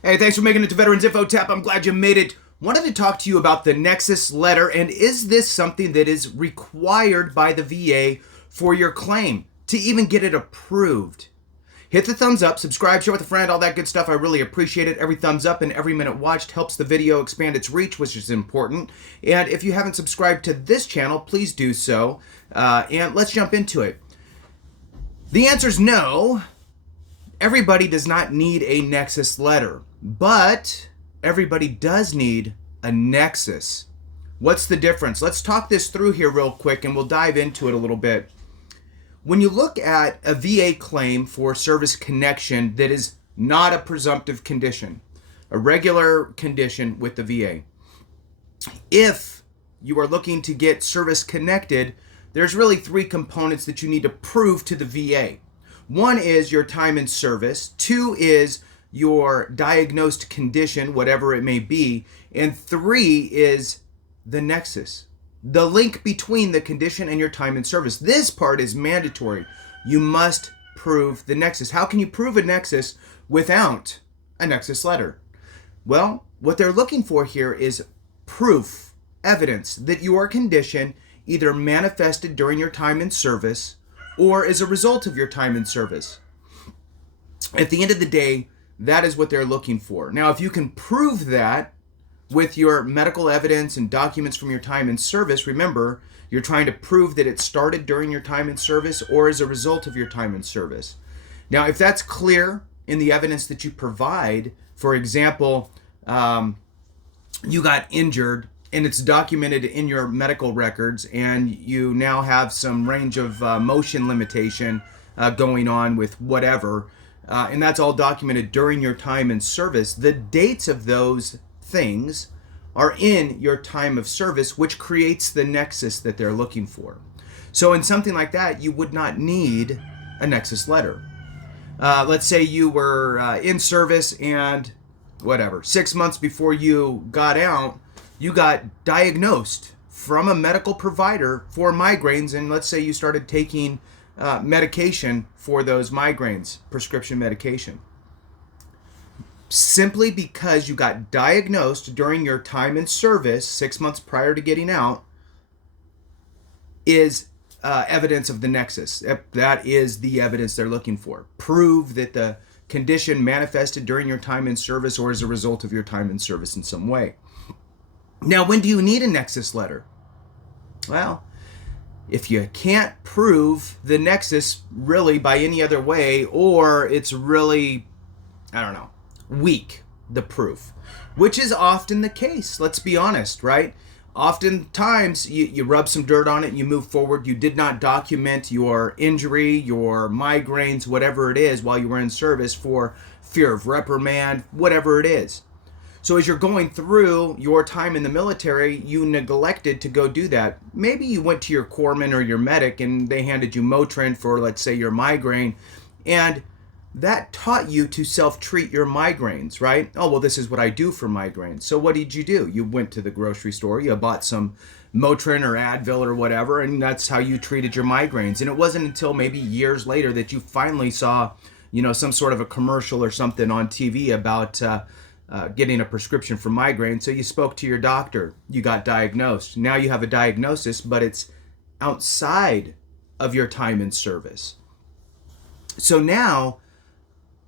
Hey, thanks for making it to Veterans Info Tap. I'm glad you made it. Wanted to talk to you about the Nexus Letter, and is this something that is required by the VA for your claim to even get it approved? Hit the thumbs up, subscribe, share with a friend, all that good stuff. I really appreciate it. Every thumbs up and every minute watched helps the video expand its reach, which is important. And if you haven't subscribed to this channel, please do so. And let's jump into it. The answer is no. Everybody does not need a Nexus Letter, but everybody does need a Nexus. What's the difference? Let's talk this through here real quick and we'll dive into it a little bit. When you look at a VA claim for service connection that is not a presumptive condition, a regular condition with the VA, if you are looking to get service connected, there's really three components that you need to prove to the VA. One is your time in service, two is your diagnosed condition, whatever it may be, and three is the nexus, the link between the condition and your time in service. This part is mandatory. You must prove the nexus. How can you prove a nexus without a Nexus Letter? Well, what they're looking for here is proof, evidence that your condition either manifested during your time in service or as a result of your time in service. At the end of the day, that is what they're looking for. Now, if you can prove that with your medical evidence and documents from your time in service, remember, you're trying to prove that it started during your time in service or as a result of your time in service. Now, if that's clear in the evidence that you provide, for example, you got injured and it's documented in your medical records and you now have some range of motion limitation going on with whatever, and that's all documented during your time in service, the dates of those things are in your time of service, which creates the nexus that they're looking for. So in something like that, you would not need a Nexus Letter. Let's say you were in service and whatever, 6 months before you got out, you got diagnosed from a medical provider for migraines, and let's say you started taking medication for those migraines, prescription medication. Simply because you got diagnosed during your time in service 6 months prior to getting out is evidence of the nexus. That is the evidence they're looking for. Prove that the condition manifested during your time in service or as a result of your time in service in some way. Now, when do you need a Nexus Letter? Well, if you can't prove the nexus really by any other way, or it's really, weak, the proof, which is often the case. Let's be honest, right? Oftentimes you rub some dirt on it and you move forward. You did not document your injury, your migraines, whatever it is, while you were in service for fear of reprimand, whatever it is. So as you're going through your time in the military, you neglected to go do that. Maybe you went to your corpsman or your medic and they handed you Motrin for, let's say, your migraine, and that taught you to self-treat your migraines, right? Oh, well, this is what I do for migraines. So what did you do? You went to the grocery store, you bought some Motrin or Advil or whatever, and that's how you treated your migraines. And it wasn't until maybe years later that you finally saw, some sort of a commercial or something on TV about getting a prescription for migraine. So you spoke to your doctor, you got diagnosed. Now you have a diagnosis, but it's outside of your time in service. So now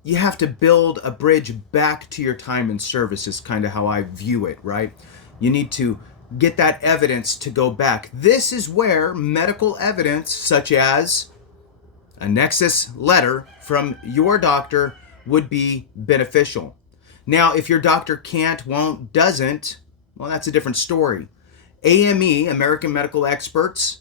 you have to build a bridge back to your time in service is kind of how I view it, right? You need to get that evidence to go back. This is where medical evidence, such as a Nexus Letter from your doctor, would be beneficial. Now, if your doctor can't, won't, doesn't, well, that's a different story. AME, American Medical Experts,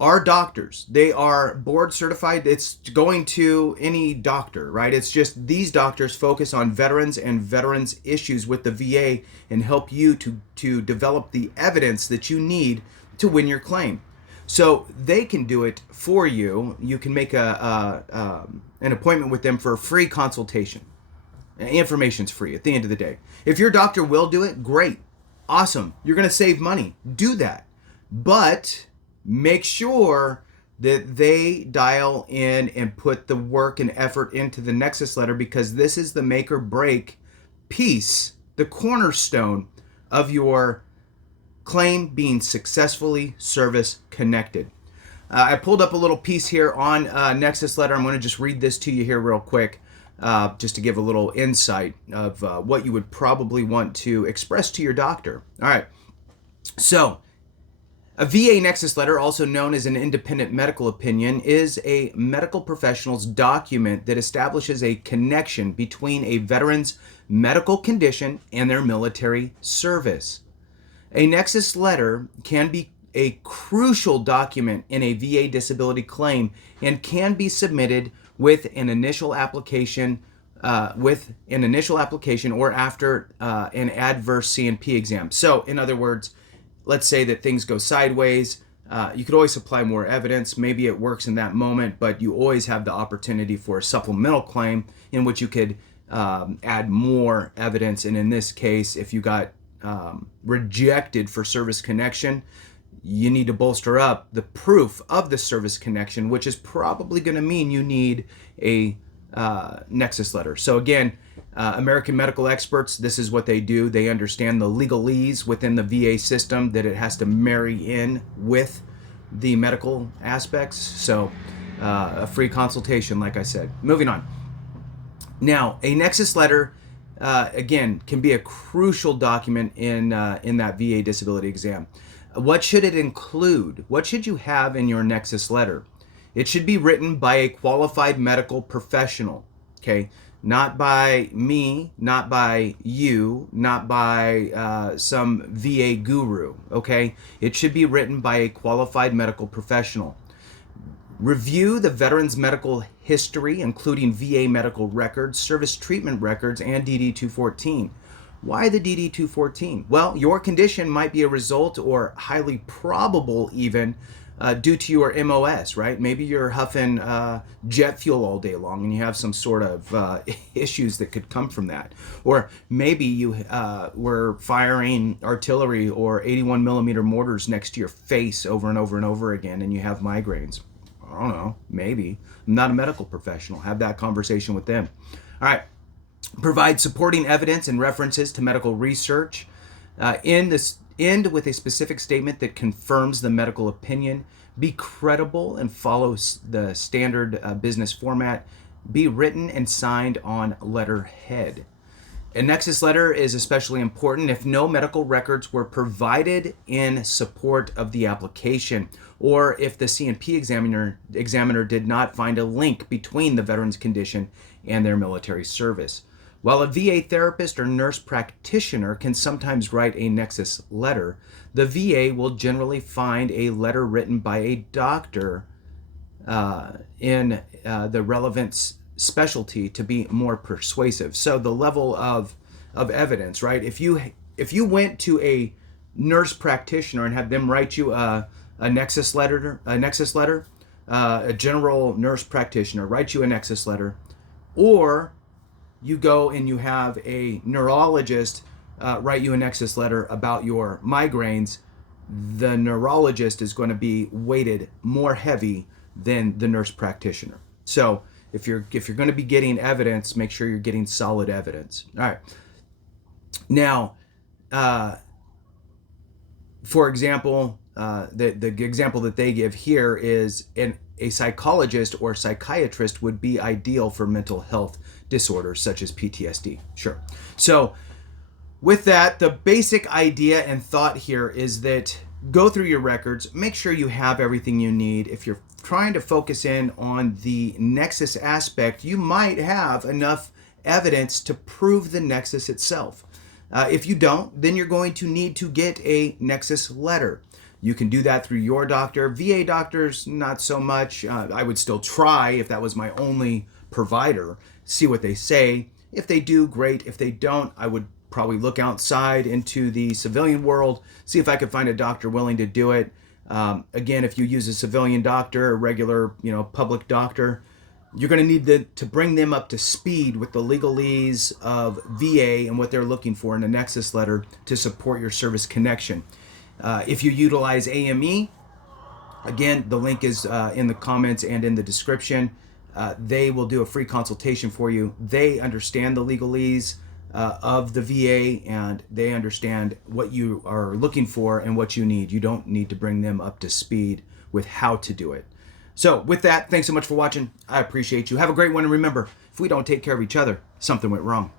are doctors. They are board certified. It's going to any doctor, right? It's just these doctors focus on veterans and veterans issues with the VA and help you to develop the evidence that you need to win your claim. So they can do it for you. You can make an appointment with them for a free consultation. Information's free at the end of the day. If your doctor will do it, great. Awesome. You're going to save money. Do that. But make sure that they dial in and put the work and effort into the Nexus Letter, because this is the make or break piece, the cornerstone of your claim being successfully service connected. I pulled up a little piece here on Nexus Letter. I'm going to just read this to you here real quick, just to give a little insight of what you would probably want to express to your doctor. All right. So, a VA Nexus Letter, also known as an independent medical opinion, is a medical professional's document that establishes a connection between a veteran's medical condition and their military service. A Nexus Letter can be a crucial document in a VA disability claim and can be submitted with an initial application or after an adverse C&P exam. So, in other words, let's say that things go sideways. You could always supply more evidence. Maybe it works in that moment, but you always have the opportunity for a supplemental claim in which you could add more evidence. And in this case, if you got rejected for service connection, you need to bolster up the proof of the service connection, which is probably going to mean you need a Nexus Letter. So again, American medical experts, this is what they do. They understand the legalese within the VA system that it has to marry in with the medical aspects. So a free consultation, like I said. Moving on. Now, a Nexus Letter, again, can be a crucial document in that VA disability exam. What should it include? What should you have in your Nexus Letter? It should be written by a qualified medical professional, okay? Not by me, not by you, not by some VA guru, okay? It should be written by a qualified medical professional. Review the veteran's medical history, including VA medical records, service treatment records, and DD-214. Why the DD-214? Well, your condition might be a result, or highly probable even, due to your MOS, right? Maybe you're huffing jet fuel all day long and you have some sort of issues that could come from that. Or maybe you were firing artillery or 81 millimeter mortars next to your face over and over and over again and you have migraines. I don't know, maybe. I'm not a medical professional. Have that conversation with them. All right. Provide supporting evidence and references to medical research. End with a specific statement that confirms the medical opinion. Be credible and follow the standard business format. Be written and signed on letterhead. A Nexus Letter is especially important if no medical records were provided in support of the application, or if the C&P examiner did not find a link between the veteran's condition and their military service. While a VA therapist or nurse practitioner can sometimes write a Nexus Letter, the VA will generally find a letter written by a doctor in the relevant specialty to be more persuasive. So the level of evidence, right? If you went to a nurse practitioner and had them write you a Nexus Letter, a general nurse practitioner write you a Nexus Letter, or you go and you have a neurologist write you a Nexus Letter about your migraines, the neurologist is going to be weighted more heavy than the nurse practitioner. So if you're going to be getting evidence, make sure you're getting solid evidence. All right. Now, for example, the example that they give here is a psychologist or psychiatrist would be ideal for mental health disorders such as PTSD. Sure. So with that, the basic idea and thought here is that go through your records, make sure you have everything you need. If you're trying to focus in on the Nexus aspect, you might have enough evidence to prove the Nexus itself. If you don't, then you're going to need to get a Nexus Letter. You can do that through your doctor. VA doctors, not so much. I would still try if that was my only provider, see what they say. If they do, great. If they don't, I would probably look outside into the civilian world, see if I could find a doctor willing to do it. Again, if you use a civilian doctor, a regular, public doctor, you're going to need to bring them up to speed with the legalese of VA and what they're looking for in a Nexus Letter to support your service connection. If you utilize AME, again, the link is in the comments and in the description. They will do a free consultation for you. They understand the legalese. of the VA, and they understand what you are looking for and what you need. You don't need to bring them up to speed with how to do it. So with that, thanks so much for watching. I appreciate you. Have a great one. And remember, if we don't take care of each other, something went wrong.